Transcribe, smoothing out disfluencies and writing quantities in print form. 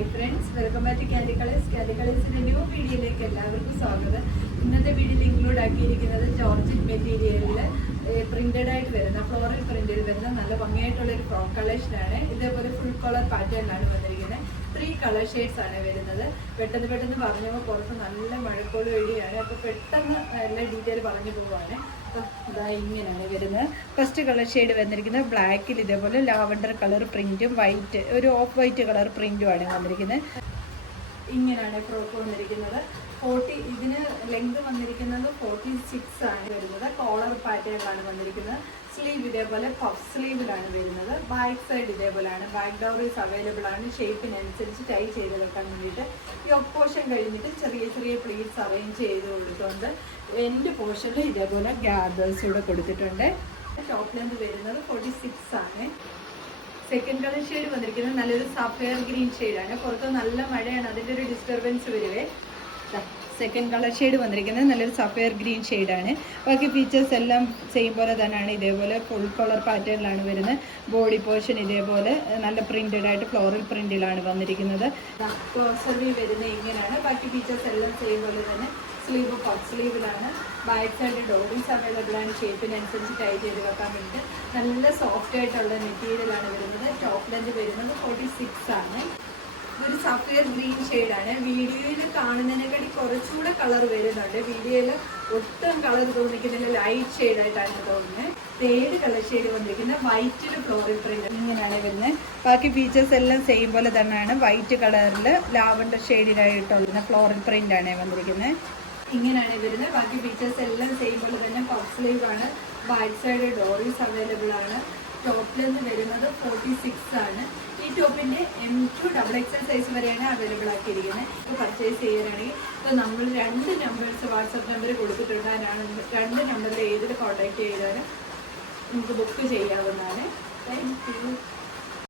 Hi friends, welcome back to Candy Colours. Candy കളേഴ്സിൻ്റെ new വീഡിയോയിലേക്ക് എല്ലാവർക്കും സ്വാഗതം. ഇന്നത്തെ വീഡിയോയിൽ ഇൻക്ലൂഡ് ആക്കിയിരിക്കുന്നത് ജോർജറ്റ് മെറ്റീരിയലിൽ പ്രിന്റഡ് ആയിട്ട് വരുന്ന ഫ്ലോറൽ പ്രിന്റിൽ വരുന്ന നല്ല ഭംഗിയായിട്ടുള്ളൊരു ഫ്രോക്ക് കളക്ഷനാണ്. ഇതേപോലെ ഫുൾ കളർ പാറ്റേണിലാണ് വന്നിരിക്കുന്നത്. 3 കളർ ഷെയ്ഡ്സ് ആണ് വരുന്നത്. പെട്ടെന്ന് പറഞ്ഞപ്പോൾ പുറത്ത് നല്ല മഴക്കോട് വഴിയാണ്. അപ്പോൾ പെട്ടെന്ന് എല്ലാ ഡീറ്റെയിൽ പറഞ്ഞു പോവുകയാണ്. ഇതാ ഇങ്ങനെയാണ് വരുന്നത്. ഫസ്റ്റ് കളർ ഷെയ്ഡ് വന്നിരിക്കുന്നത് ബ്ലാക്കിൽ ഇതേപോലെ ലാവൻഡർ കളർ പ്രിന്റും വൈറ്റ് ഒരു ഓഫ് വൈറ്റ് കളർ പ്രിന്റുമാണ് വന്നിരിക്കുന്നത്. ഇങ്ങനെയാണ് ഫ്രോക്ക് വന്നിരിക്കുന്നത്. ഇതിന് ലെങ്ത് വന്നിരിക്കുന്നത് 46 ആണ് വരുന്നത്. കോളർ പാറ്റേണിലാണ് വന്നിരിക്കുന്നത്. സ്ലീവ് ഇതേപോലെ പഫ് സ്ലീവിലാണ് വരുന്നത്. ബാക്ക് സൈഡ് ഇതേപോലെയാണ്. ബാക്ക് ഡൗറീസ് അവൈലബിൾ ആണ്. ഷേപ്പിനനുസരിച്ച് ടൈ ചെയ്ത് വെക്കാൻ വേണ്ടിയിട്ട് ഈ പോർഷൻ കഴിഞ്ഞിട്ട് ചെറിയ പ്ലീറ്റ്സ് അറേഞ്ച് ചെയ്ത് കൊടുത്തുകൊണ്ട് എൻ്റെ പോർഷനിൽ ഇതേപോലെ ഗ്യാദേഴ്സ് കൂടെ കൊടുത്തിട്ടുണ്ട്. ടോപ്പ് ലെന്ത് വരുന്നത് 46 ആണ്. സെക്കൻഡ് കളർ ഷെയ്ഡ് വന്നിരിക്കുന്നത് നല്ലൊരു സഫയർ ഗ്രീൻ ഷെയ്ഡാണ്. പുറത്ത് നല്ല മഴയാണ്, അതിൻ്റെ ഒരു ഡിസ്റ്റർബൻസ് വരുവേ. സെക്കൻഡ് കളർ ഷെയ്ഡ് വന്നിരിക്കുന്നത് നല്ലൊരു സഫയർ ഗ്രീൻ ഷെയ്ഡാണ്. ബാക്കി ഫീച്ചേഴ്സ് എല്ലാം സെയിം പോലെ തന്നെയാണ്. ഇതേപോലെ ഫുൾ കളർ പാറ്റേണിലാണ് വരുന്നത്. ബോഡി പോർഷൻ ഇതേപോലെ നല്ല പ്രിന്റഡ് ആയിട്ട് ഫ്ലോറൽ പ്രിന്റിലാണ് വന്നിരിക്കുന്നത്. കോസർവി വരുന്നത് ഇങ്ങനെയാണ്. ബാക്കി ഫീച്ചേഴ്സ് എല്ലാം സെയിം പോലെ തന്നെ. സ്ലീവ് പഫ് സ്ലീവിലാണ്. ബാക്ക് സൈഡ് ഡോറീസ് അവൈലബിൾ ആണ്. ഷേപ്പിനനുസരിച്ച് ടൈ ചെയ്ത് വെക്കാൻ വേണ്ടിയിട്ട് നല്ല സോഫ്റ്റ് ആയിട്ടുള്ള മെറ്റീരിയലാണ് വരുന്നത്. ടോപ്പ് ലെന്ത് വരുന്നത് 46 ആണ്. ഒരു സഫയർ ഗ്രീൻ ഷെയ്ഡാണ്. വീഡിയോയിൽ കാണുന്നതിനെക്കാട്ടി കുറച്ചുകൂടെ കളർ വരുന്നുണ്ട്. വീഡിയോയിൽ ഒട്ടും കളർ തോന്നിക്കുന്നില്ല, ലൈറ്റ് ഷെയ്ഡായിട്ടാണ് തോന്നുന്നത്. തേർഡ് കളർ ഷെയ്ഡ് വന്നിരിക്കുന്നത് വൈറ്റിൽ ഫ്ലോറൽ പ്രിന്റ് ഇങ്ങനെയാണ് വരുന്നത്. ബാക്കി ഫീച്ചേഴ്സ് എല്ലാം സെയിം പോലെ തന്നെയാണ്. വൈറ്റ് കളറിൽ ലാവൻഡർ ഷെയ്ഡിലായിട്ടുള്ള ഫ്ലോറൽ പ്രിന്റ് ആണ് വന്നിരിക്കുന്നത്. ഇങ്ങനെയാണ് വരുന്നത്. ബാക്കി ഫീച്ചേഴ്സ് എല്ലാം സെയിം പോലെ തന്നെ. പഫ് സ്ലീവ് ആണ്. ബാക്ക് സൈഡ് ഡോറീസ് അവൈലബിൾ ആണ്. ടോപ്പ് ലെന്ത് വരുന്നത് 46 ആണ്. ഈ ടോപ്പിൻ്റെ M2 XXL സൈസ് വരെയാണ് അവൈലബിൾ ആക്കിയിരിക്കുന്നത്. ഇപ്പോൾ പർച്ചേസ് ചെയ്യാനാണെങ്കിൽ ഇപ്പോൾ നമ്മൾ 2 നമ്പേഴ്സ് വാട്സപ്പ് നമ്പർ കൊടുത്തിട്ടുണ്ട്. അതിനാണ് 2 നമ്പറിൽ ഏതിൽ കോൺടാക്ട് ചെയ്താലും നമുക്ക് ബുക്ക് ചെയ്യാവുന്നതാണ്. Thank you.